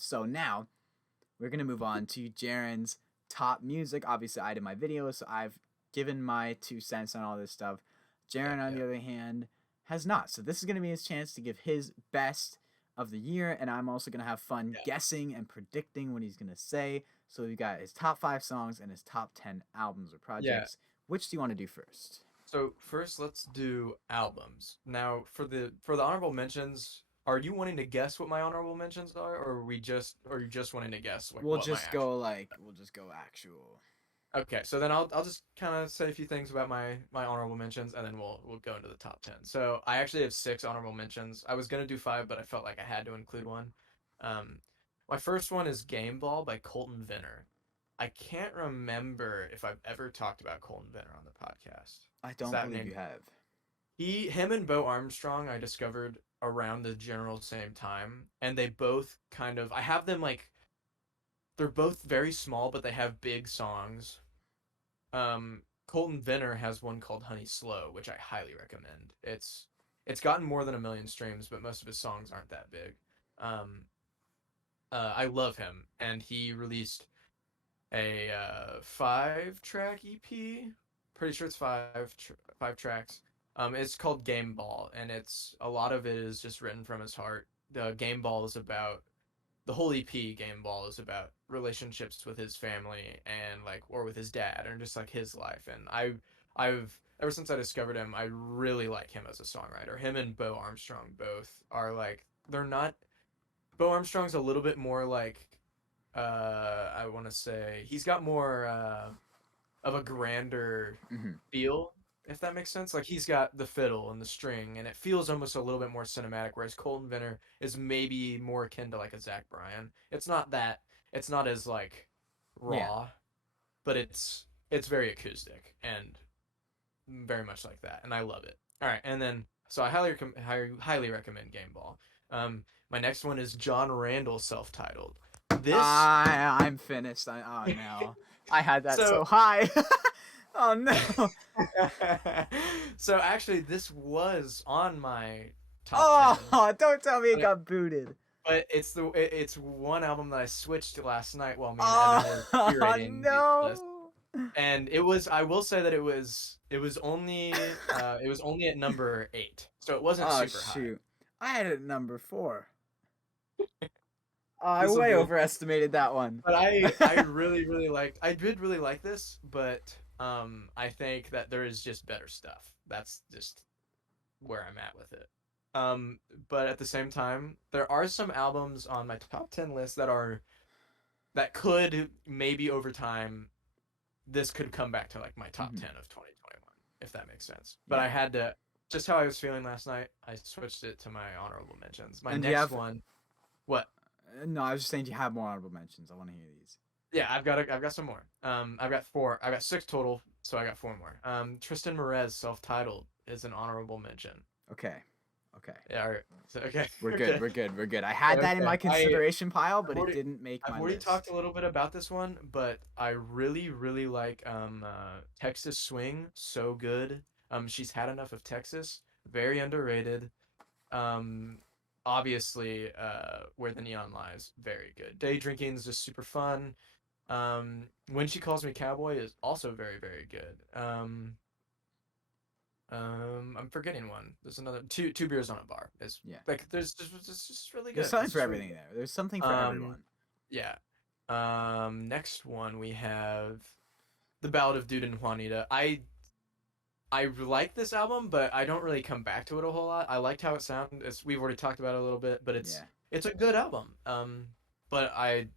So now we're gonna move on to Jaron's top music. Obviously, I did my video, so I've given my 2 cents on all this stuff. Jaron, on the other hand, has not. So this is gonna be his chance to give his best of the year, and I'm also gonna have fun guessing and predicting what he's gonna say. So we got his top 5 songs and his top 10 albums or projects. Which do you want to do first? So first, let's do albums. Now, for the honorable mentions, are you wanting to guess what my honorable mentions are, or are you just wanting to guess like We'll what my just actual? go actual. Okay, so then I'll just kind of say a few things about my honorable mentions, and then we'll go into the top 10. So I actually have 6 honorable mentions. I was gonna do 5, but I felt like I had to include one. Um, my first one is Game Ball by Colton Vinner. I can't remember if I've ever talked about Colton Vinner on the podcast. I Does don't that believe name? you have. Him and Bo Armstrong I discovered around the general same time, and they both kind of I have them like they're both very small, but they have big songs. Colton Vinner has one called Honey Slow, which I highly recommend. It's gotten more than 1 million streams, but most of his songs aren't that big. Um, I love him, and he released a 5 track EP. Pretty sure it's 5 tracks. It's called Game Ball, and it's a lot of it is just written from his heart. The Game Ball is about the whole EP. Game Ball is about relationships with his family and like or with his dad and just like his life. And I've ever since I discovered him, I really like him as a songwriter. Him and Bo Armstrong both are like they're not. Bo Armstrong's a little bit more like I want to say he's got more of a grander Mm-hmm. feel, if that makes sense. Like he's got the fiddle and the string, and it feels almost a little bit more cinematic. Whereas Colton Vinner is maybe more akin to like a Zach Bryan. It's not that. It's not as like Yeah. raw, but it's very acoustic and very much like that, and I love it. All right, and then so I highly recommend Game Ball. My next one is John Randall, self-titled. This I'm finished. Oh no. I had that so so high. Oh no. so actually this was on my top 10, Oh, don't tell me it but got booted. it's one album that I switched to last night while me and Evan were Oh curating these lists. no. And I will say that it was only at number 8. So it wasn't Oh super high. shoot. I had it at number 4. Oh, I This will way be overestimated that one. But I did really like this, but I think that there is just better stuff. That's just where I'm at with it. But at the same time, there are some albums on my top 10 list that could maybe over time this could come back to like my top Mhm. 10 of 2021, if that makes sense. But Yeah. I had to just how I was feeling last night, I switched it to my honorable mentions. My And do you next have? one, what? No, I was just saying. Do you have more honorable mentions? I want to hear these. Yeah, I've got some more. I've got 4. I've got 6 total, so I got 4 more. Tristan Merez, self-titled, is an honorable mention. Okay. Okay. Yeah, all right. So, okay, We're good. okay, We're good. We're good. I had that in okay. my consideration pile, but I've it already didn't make I've my already talked list. a little bit about this one, but I really really like Texas Swing. So good. She's had enough of Texas. Very underrated. Um, obviously, Where the Neon Lies, very good. Day Drinking is just super fun. When She Calls Me Cowboy is also very very good. I'm forgetting one. There's another two beers on a bar. It's Yeah. like there's just really There's good. something It's for just really everything good. there. There's something for Um, everyone. yeah. Next one we have The Ballad of Dude and Juanita. I like this album, but I don't really come back to it a whole lot. I liked how it sounded. We've already talked about it a little bit, but it's Yeah. it's a good album. But I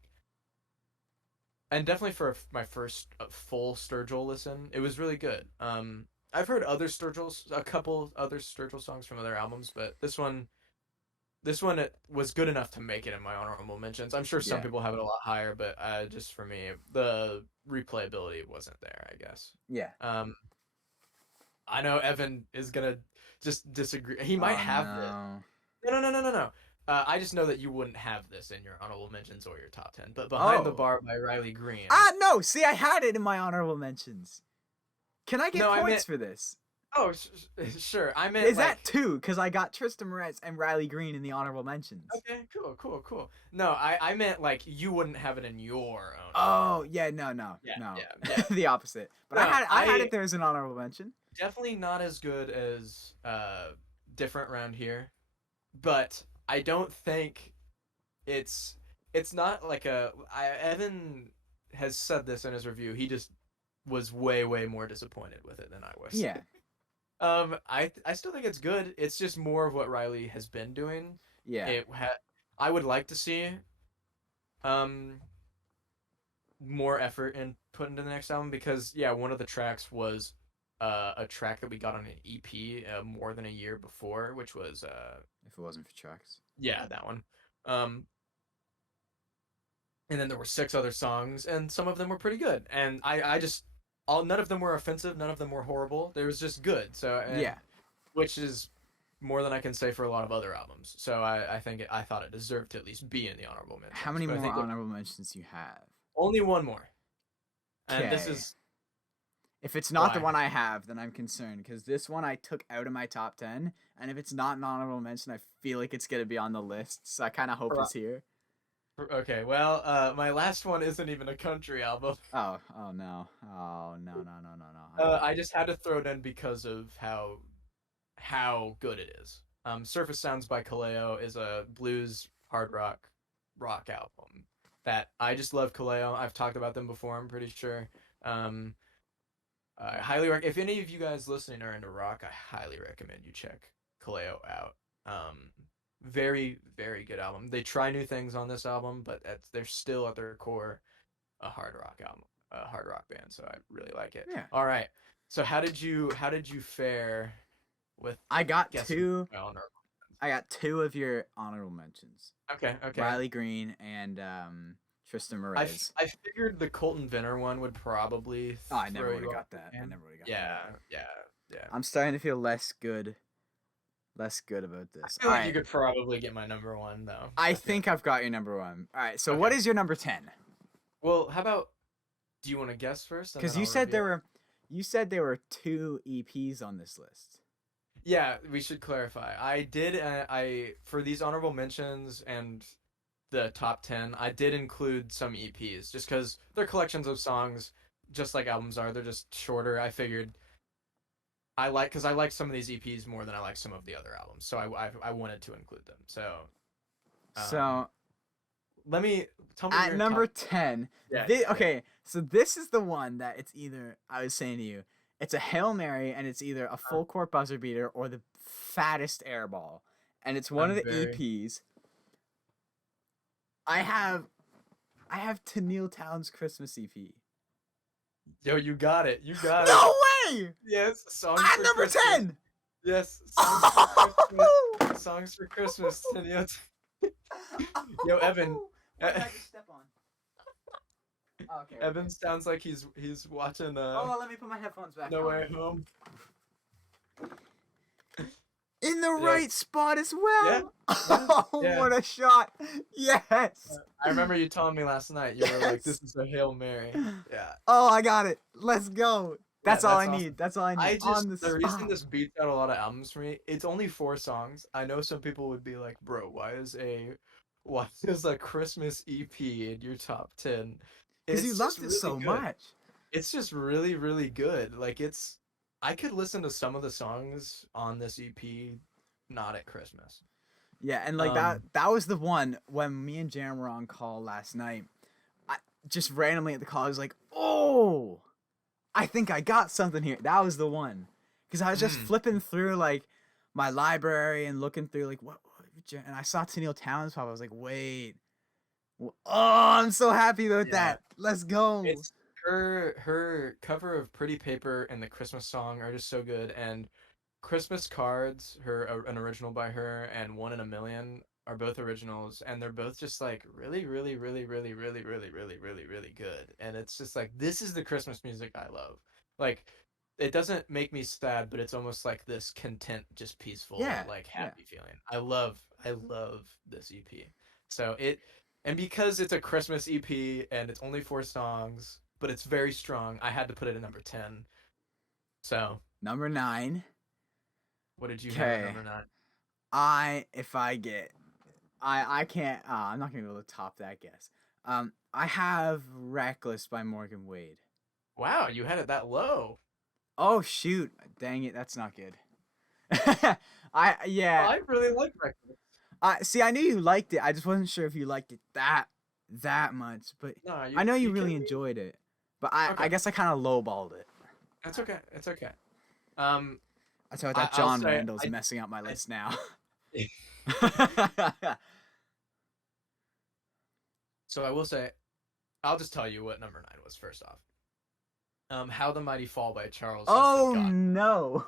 and definitely for my first full Sturgill listen, it was really good. I've heard a couple other Sturgill songs from other albums, but this one it was good enough to make it in my honorable mentions. I'm sure some Yeah. people have it a lot higher, but just for me, the replayability wasn't there, I guess. Yeah. Um, I know Evan is gonna just disagree. He might Oh have this. no. No, no, no, no, no, no. I just know that you wouldn't have this in your honorable mentions or your top 10. But Behind the Oh. Bar by Riley Green. Ah no. See, I had it in my honorable mentions. Can I get No, I points meant for this? Oh, sure. I meant Is that like. two? Because I got Tristan Moretz and Riley Green in the honorable mentions. Okay, cool. No, I meant like you wouldn't have it in your own Oh honorable. yeah, no, Yeah, no, yeah. the opposite. But No, I had I it there as an honorable mention. definitely not as good as different round here, but I don't think it's it's not like Evan has said this in his review. He just was way more disappointed with it than I was. Yeah, I still think it's good. It's just more of what Riley has been doing. yeah. I would like to see um more effort and put into the next album because yeah, one of the tracks was a track that we got on an EP more than a year before, which was If it wasn't for tracks. yeah, that one. Um and then there were six other songs and some of them were pretty good. And I just all none of them were offensive, none of them were horrible. They was just good. So and Yeah. which is more than I can say for a lot of other albums. So I think I thought it deserved to at least be in the honorable How mentions. many But I more think honorable mentions do you have? only one more. And this Okay. is If it's not the why. one I have, then I'm concerned because this one I took out of my top 10, and if it's not an honorable mention, I feel like it's gonna be on the list. So I kind of hope it's here. Okay, well, my last one isn't even a country album. Oh no, no. I don't I like just had to throw it in because of how good it is. Surface Sounds by Kaleo is a blues hard rock album that I just love. Kaleo. I've talked about them before. I'm pretty sure. Um, I highly if any of you guys listening are into rock, I highly recommend you check Kaleo out. Very good album. They try new things on this album, but they're still at their core a hard rock album, a hard rock band. So I really like it. it. Yeah, All right. So how did you fare with I got guessing two. my honorable? I got two of your honorable mentions: Okay. Riley Green and Tristan I, Moretz. I figured the Colton Venner one would probably Oh, I never throw would have you off got the that. I game. never would have got Yeah, that. yeah, yeah. I'm starting to feel less good about I this. feel All like you right, could probably get my number one though. I I feel think like. I've got your number one. All right, so what Okay. is your number 10? Well, how about do you want to guess first and then Because you I'll said reveal? you said there were two EPs on this list. Yeah, we should clarify. I did. I for these honorable mentions and the top 10, I did include some EPs just because they're collections of songs, just like albums are. They're just shorter. I figured because I like some of these EPs more than I like some of the other albums, so I wanted to include them. So um, So let me tell me at your top. number 10, Yeah. okay, so this is the one that it's either, I was saying to you, it's a Hail Mary and it's either a full court buzzer beater or the fattest air ball. And it's one of I'm the very. EPs. I have I have Tennille Town's Christmas EP. Yo, you got it. You got it. No way! Yes, songs At for number Christmas. 10! Yes, songs for Christmas. Songs for Christmas. Yo, Evan. What did I just step on? Okay. Evan sounds like he's watching Oh, let me put my headphones back No on. Way Home. In the Yeah. right spot as well. Yeah. Oh, Yeah. what a shot! Yes. I remember you telling me last night you were like, Yes. "This is a Hail Mary." Yeah. Oh, I got it. Let's go. That's all I That's awesome. need. That's all I need. I On just the the reason spot. this beats out a lot of albums for me, it's only 4 songs. I know some people would be like, "Bro, why is a Christmas EP in your top 10?" Because you It's just loved it really so good. much. It's just really good. Like I could listen to some of the songs on this EP not at Christmas. Yeah, and like Um that was the one when me and Jaron were on call last night. I just randomly at the call I was like, "Oh, I think I got something here." That was the one. Cuz I was just mm, flipping through like my library and looking through like and I saw Tennille Towns pop. I was like, "Wait. Oh, I'm so happy about yeah. that. Let's go." It's her cover of Pretty Paper and the Christmas song are just so good, and Christmas Cards, an original by her, and One in a Million are both originals, and they're both just like really good. And it's just like this is the Christmas music I love. Like it doesn't make me sad, but it's almost like this content, just peaceful, Yeah. like Yeah. happy feeling. I love this EP. So and because it's a Christmas EP and it's only 4 songs, but it's very strong, I had to put it at number 10. So Number 9. What did you have at Okay. number 9? If I get, I can't. I'm not gonna be able to top that guess. I have "Reckless" by Morgan Wade. Wow, you had it that low. Oh shoot! Dang it, that's not good. Oh, Yeah. I really like Reckless. I see. I knew you liked it. I just wasn't sure if you liked it that much. But No, I know you you really kidding me? enjoyed it. But I Okay, guess I kind of lowballed it. that's okay. It's okay. Um, I tell you that I'll John say Randall's messing up my I list now. so I will say, I'll just tell you what number 9 was first off. How the Mighty Fall by Charles Justin Oh Gott. no!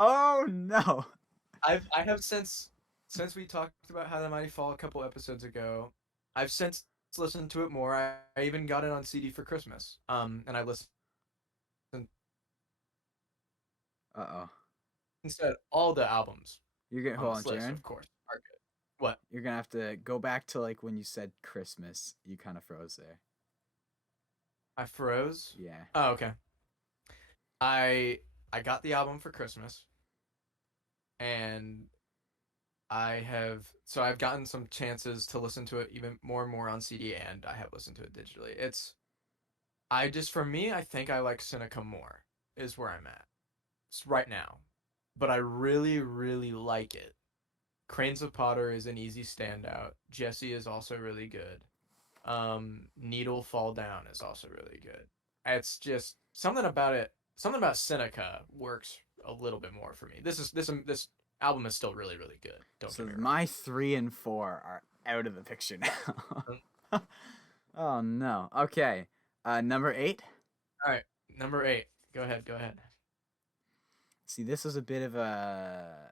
Oh no! I have since we talked about How the Mighty Fall a couple episodes ago, I've since listened to it more. I even got it on CD for Christmas. And I listened Uh-oh. instead all the albums You're gonna on hold on, this list, Jaron. of course, are good. What? You're gonna have to go back to like when you said Christmas. You kind of froze there. I froze. Yeah. Oh, okay. I I got the album for Christmas, and I've gotten some chances to listen to it even more and more on CD, and I have listened to it digitally. For me, I think I like Seneca more, is where I'm at right now. But I really, really like it. Cranes of Potter is an easy standout. Jesse is also really good. Needle Fall Down is also really good. It's just something about it. Something about Seneca works a little bit more for me. This album is still really, really good. Don't So get me wrong. my 3 and 4 are out of the picture now. Oh no. Okay. Number 8. All right, number 8. Go ahead. Go ahead. See, this was a bit of a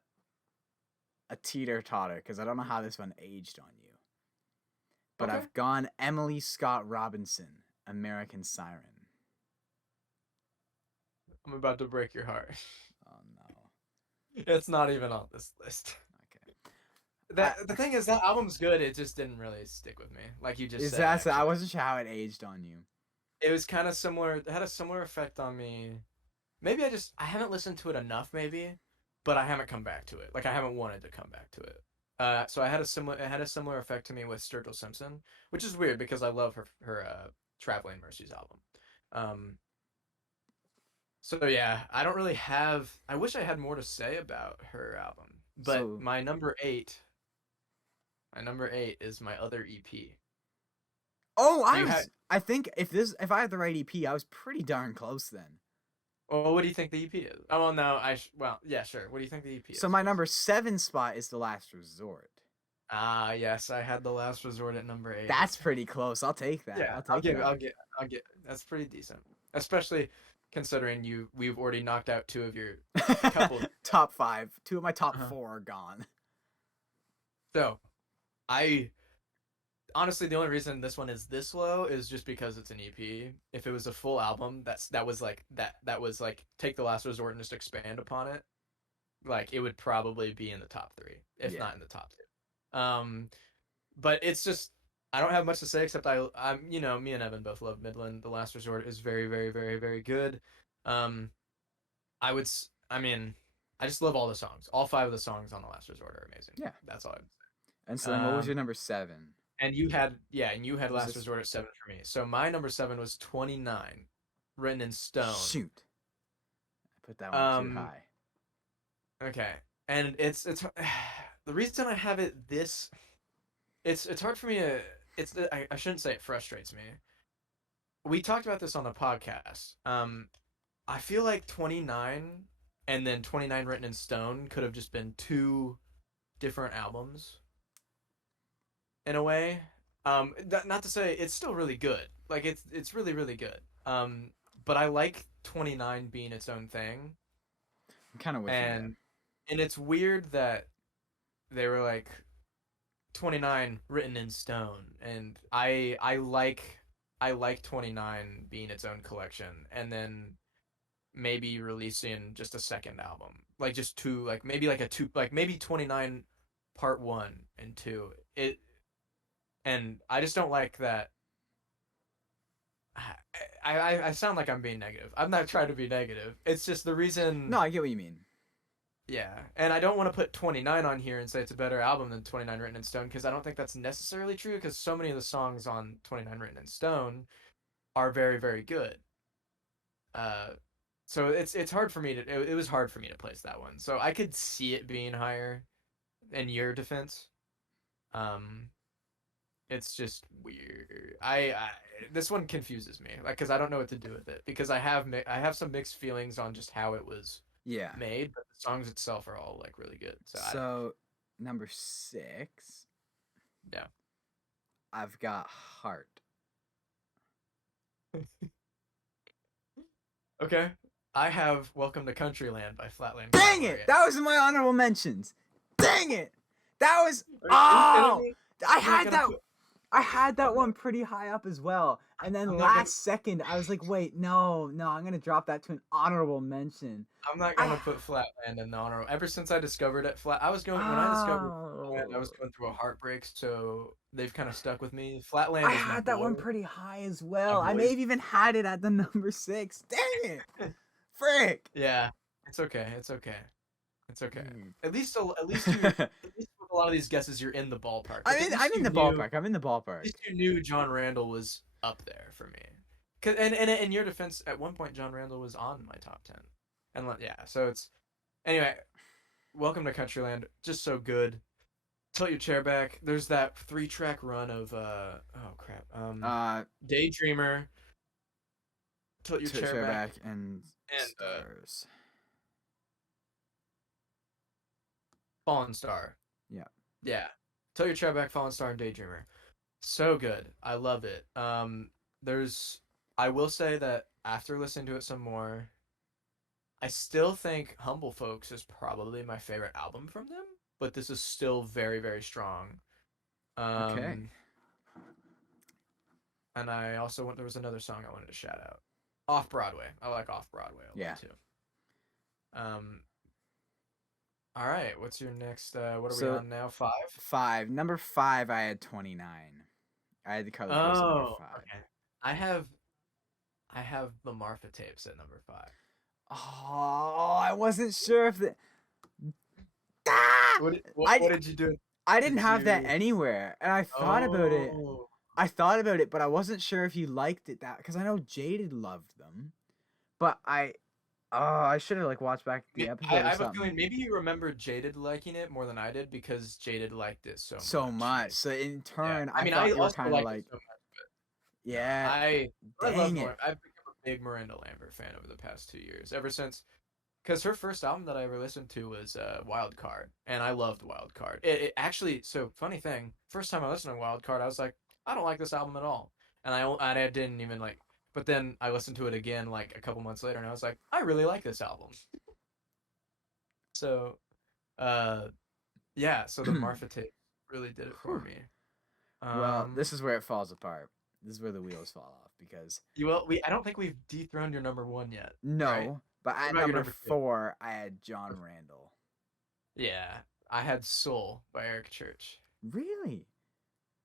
teeter totter because I don't know how this one aged on you. But Okay. I've gone Emily Scott Robinson, American Siren. I'm about to break your heart. Oh no. It's not even on this list. Okay. The thing is that album's good. It just didn't really stick with me, like you just Is said. that so? I Actually, wasn't sure how it aged on you. it was kind of similar. It had a similar effect on me. Maybe I haven't listened to it enough, maybe, but I haven't come back to it. Like I haven't wanted to come back to it. So it had a similar effect to me with Sturgill Simpson, which is weird because I love her Traveling Mercies album. Um, so yeah, I don't really have. I wish I had more to say about her album, but So, my number eight is my other EP. oh, Do you have? I think if I had the right EP, I was pretty darn close then. Well, what do you think the EP is? Oh well, no, well, yeah, sure. What do you think the EP So is? my number 7 spot is The Last Resort. Ah, yes, I had The Last Resort at number 8. That's pretty close. I'll take that. Yeah, I'll take that. I'll get. That's pretty decent, especially considering we've already knocked out two of your couple. Top 5. 2 of my top Uh-huh. 4 are gone. So, I honestly the only reason this one is this low is just because it's an EP. If it was a full album, that was like Take the Last Resort and just expand upon it. Like it would probably be in the top 3, if Yeah. not in the top 2. But it's just I don't have much to say except I'm me and Evan both love Midland. The Last Resort is very very very very good. Um, I mean I just love all the songs. All 5 of the songs on The Last Resort are amazing. Yeah. That's all I would And so say. then what was your number 7? And you had Was Last this- Resort at 7 for me. So my number 7 was 29, written in stone. Shoot. I put that one too high. Okay, and it's the reason I have it this. It's hard for me to. I shouldn't say it frustrates me. We talked about this on the podcast. I feel like 29 and then 29 written in stone could have just been 2 different albums. In a way, not to say it's still really good. Like it's really really good. But I like 29 being its own thing, I'm kind of with you there. and it's weird that they were like 29 written in stone, and I like 29 being its own collection, and then maybe releasing just a second album, like just 2, like maybe like a 2, like maybe 29 part 1 and 2. And I just don't like that. I sound like I'm being negative. I'm not trying to be negative. It's just the No, reason. I get what you mean. Yeah, and I don't want to put 29 on here and say it's a better album than 29 Written in Stone because I don't think that's necessarily true because so many of the songs on 29 Written in Stone are very very good. Uh, so it's hard for me to it was hard for me to place that one. So I could see it being higher in your defense. Um, it's just weird. I this one confuses me like because I don't know what to do with it because I have some mixed feelings on just how it was Yeah. made, but the songs itself are all like really good. So I don't So number 6, know. I've got Heart. Yeah. Okay. I have Welcome to Countryland by Flatland Dang Cavalry. it! That was in my honorable mentions. Dang it! That was Are you kidding oh! me? I I'm not had gonna that. put I had that I'm not one pretty high up as well, and then I'm not gonna last second I was like, wait, no, no, I'm gonna drop that to an honorable mention. I'm not I gonna put Flatland in the honor. Ever since I discovered it, I was going when I discovered Flatland, I was oh, going through a heartbreak, so they've kind of stuck with me. Flatland I is had that one pretty high as my well. I may boys. have even had it at the number 6. Dang it, frick. Yeah, it's okay. It's okay. It's okay. Dude. At least with a lot of these guesses, you're in the ballpark. I'm Like in. I'm in the ballpark. I'm in the at ballpark. least you knew John Randall was up there for me. Cause and in your defense, at one point John Randall was on my top 10, and yeah, so it's anyway. Welcome to Countryland, just so good. Tilt your chair back. There's that 3-track run of oh crap, Uh, Daydreamer, Tilt Your Chair Back, back and and stars. Fallen Star. Yeah. Yeah, Tilt Your Chair Back, Fallen Star, and Daydreamer. So good. I love it. There's I will say that after listening to it some more, I still think Humble Folks is probably my favorite album from them, but this is still very, very strong. Okay. Um, and I also there was another song I wanted to shout out. Off Broadway. I like Off Broadway a Yeah. lot too. Um, all right. What's your next? What are we So on now? 5. 5. Number 5. I had 29. I had the Colors Verse at number Oh, 5. okay. I have I have the Marfa tapes at number 5. Oh, I wasn't sure if the. Ah! What I did you do? I Did didn't have that you? anywhere, and I thought about it. Oh, I thought about it, but I wasn't sure if you liked it that because I know Jaded loved them, but I should have like watched back the episode I or have a something. feeling maybe you remember Jaded liking it more than I did because Jaded liked it so So much. much. So in Yeah, turn, I I mean, I thought you were also kind of liked it like, so much. No, yeah, I love dang it. more. I've become a big Miranda Lambert fan over the past 2 years. Ever since, because her first album that I ever listened to was Wild Card, and I loved Wild Card. It actually, so funny thing, first time I listened to Wild Card, I was like, I don't like this album at all, and I didn't even like. But then I listened to it again like a couple months later, and I was like, I really like this album. So, uh, yeah. So the Marfa tape really did it for Whew. me. Well, this Um, is where it falls apart. This is where the wheels fall off because we I don't think we've dethroned your number one yet, right? no, but What at about your number number two? 4, I had John Randall. Yeah, I had Soul by Eric Church. Really?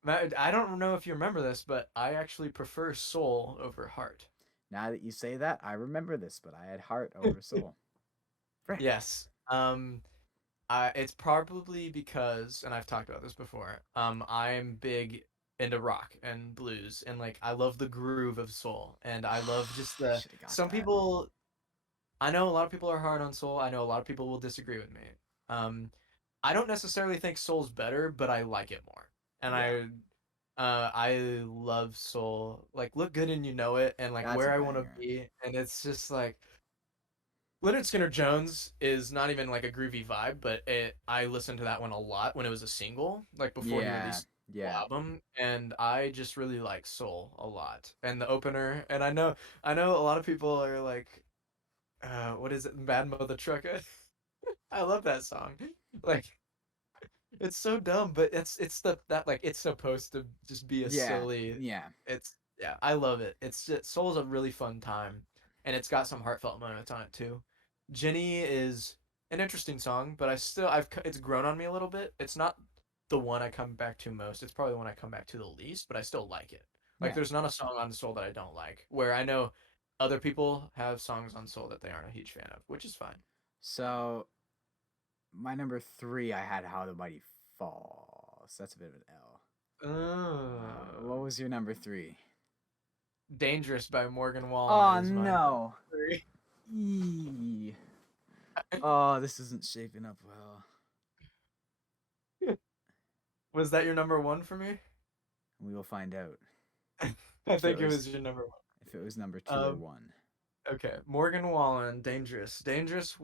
I don't know if you remember this, but I actually prefer Soul over Heart. Now that you say that, I remember this, but I had Heart over Soul. Frick. Yes. It's probably because, and I've talked about this before. I'm big into rock and blues, and like I love the groove of soul, and I love just I the. should have got Some that. people, I know a lot of people are hard on soul. I know a lot of people will disagree with me. Um, I don't necessarily think soul's better, but I like it more, and Yeah, I love soul. Like Look Good and You Know It, and like that's a Where I Want to banger. Be, and it's just like Leonard Skinner Jones is not even like a groovy vibe, but I listened to that one a lot when it was a single, like before he Yeah, released the yeah. album, and I just really like Soul a lot. And the opener, and I know a lot of people are like, what is it, Bad Mother Trucker? I love that song. Like it's so dumb, but it's the that like it's supposed to just be a Yeah, silly. yeah. It's yeah, I love it. It's just Soul's a really fun time, and it's got some heartfelt moments on it too. Jenny is an interesting song, but it's grown on me a little bit. It's not the one I come back to most. It's probably the one I come back to the least, but I still like it. Like Yeah. there's not a song on Soul that I don't like. Where I know other people have songs on Soul that they aren't a huge fan of, which is fine. So my number 3, I had How the Mighty Falls. That's a bit of an L. What Uh, was your number 3? Dangerous by Morgan Wallen Oh is my number no. three. Eee. Oh, this isn't shaping up well. Was that your number one for me? We will find out I if it think it was was your number number one. 2 or 1. Okay. Morgan Wallen, Dangerous. Dangerous,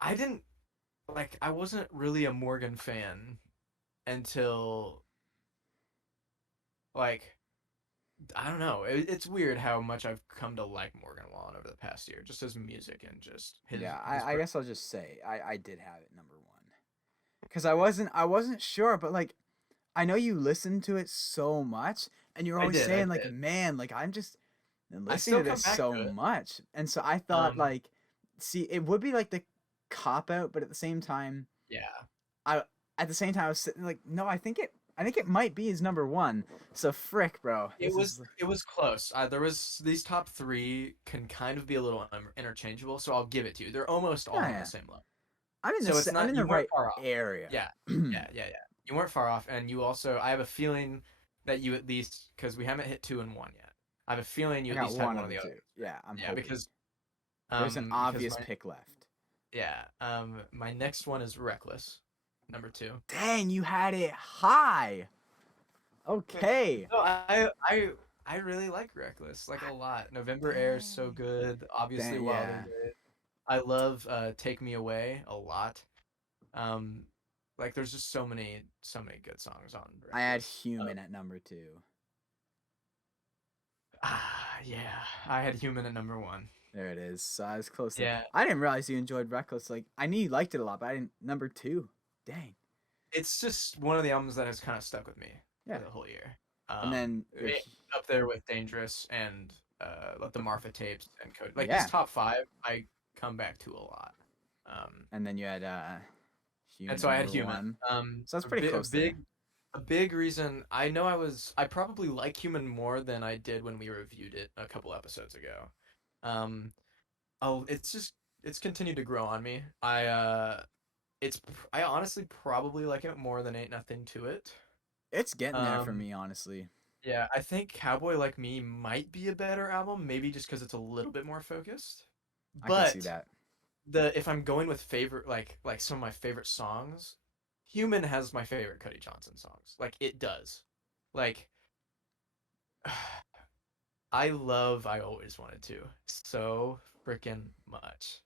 I didn't, like, I wasn't really a Morgan fan until, like, I don't know. It's weird how much I've come to like Morgan Wallen over the past year, just his music and just Yeah, his I guess I'll just say I did have it number 1 because I wasn't sure, but like I know you listened to it so much, and you're always I saying like, did. man, like I'm just I listening still to come this back so to it. much, and so I thought Um, like, see, it would be like the cop out, but at the same time, yeah. I at the same time I was sitting like, no, I think it might be his number 1. So frick, bro, It this was is it was close. There was these top three can kind of be a little interchangeable, so I'll give it to you. They're almost all yeah, on the yeah. same level. I'm in So it's I'm not in the you weren't right far off. area. Yeah, I yeah. You weren't far off, and you also I have a feeling that you at least because we haven't hit two and one yet. I have a feeling you at got least had one one of of the the 2. others. Yeah, I'm Yeah, hoping. There's an because obvious my pick left. yeah my next one is Reckless, number two. Dang, you had it high. Okay. No, I really like Reckless like a lot. November Air is so Dang. good. Obviously, Dang, Wilder yeah. Day. I love Take Me Away a lot. Um, like there's just so many good songs on I had Reckless. Human at number 2. Yeah, I had Human at number one. There it is. So I was close there. Yeah, I didn't realize you enjoyed Reckless. Like I knew you liked it a lot, but I didn't. Number 2. Dang. it's just one of the albums that has kind of stuck with me for Yeah. the whole year. And then Up there with Dangerous and like the Martha tapes and Code. Like these yeah. top five, I come back to a lot. And then you had And Human so at I had number Human. 1. So that's pretty A close there. big reason I know I probably like Human more than I did when we reviewed it a couple episodes ago. Um, oh, it's continued to grow on me. I honestly probably like it more than Ain't Nothing to It. It's getting there for Um, me, honestly. yeah, I think Cowboy Like Me might be a better album, maybe just because it's a little bit more focused. I can see But that. the if I'm going with favorite like some of my favorite songs, Human has my favorite Cody Johnson songs. Like it does. Like I Always Wanted to so freaking much.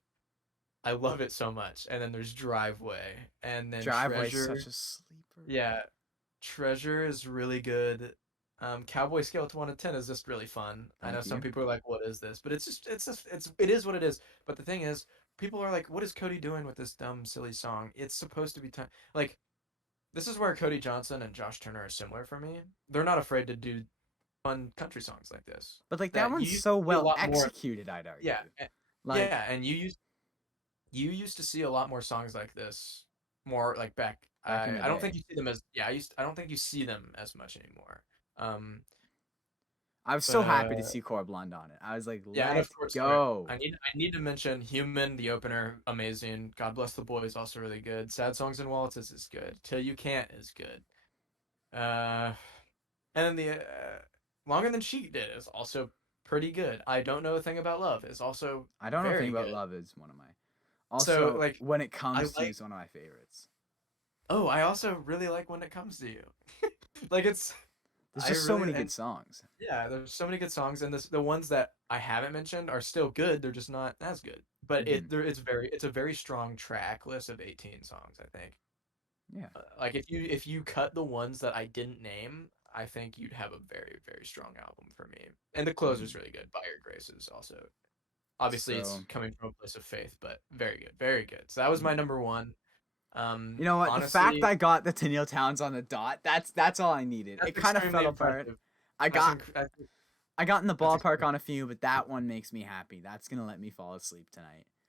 I love it so much. And then there's Driveway and then Driveway's Treasure. such a sleeper. Yeah, Treasure is really good. Cowboy Scale to 1 to 10 is just really fun. I know Thank some you. people are like, "What is this?" But it is what it is. But the thing is, people are like, "What is Cody doing with this dumb, silly song?" It's supposed to be like this is where Cody Johnson and Josh Turner are similar for me. They're not afraid to do fun country songs like this. But like that That one's you used to so see a well lot more. executed, I'd Yeah, argue. Like yeah, and you used to see a lot more songs like this, more like back. back in the I don't think day. you see them as I don't think you see them as much anymore. Um, I was but so happy to see Cora Blonde on it. I was like, yeah, and of let's course go. I need to mention Human, the opener, amazing. God Bless the Boy is also really good. Sad Songs and Waltzes is good. Till You Can't is good. Uh, and then the Longer Than She Did is also pretty good. I Don't Know a Thing About Love is also I don't know if very Think About good. Love is one of my. So Also, like When It I Comes to You like is one of my favorites. oh, I also really like When It Comes to You. Like it's There's I just so really many good and songs. yeah, there's so many good songs, and the ones that I haven't mentioned are still good. They're just not as good. But Hmm it's a very strong track list of 18 songs. I think. Yeah. Like if you cut the ones that I didn't name, I think you'd have a very strong album for me. And the closer's hmm really good. By Your Grace is also obviously it's So, coming from a place of faith, but very good, very good. So that was my yeah. number one. You know what? The fact Honestly, I got the Tennille Towns on the dot, that's all I needed. It that's kind of extremely fell apart. impressive. I That's got inc- that's I got in the that's ballpark extremely on a few, but that one makes me happy. That's gonna let me fall asleep tonight.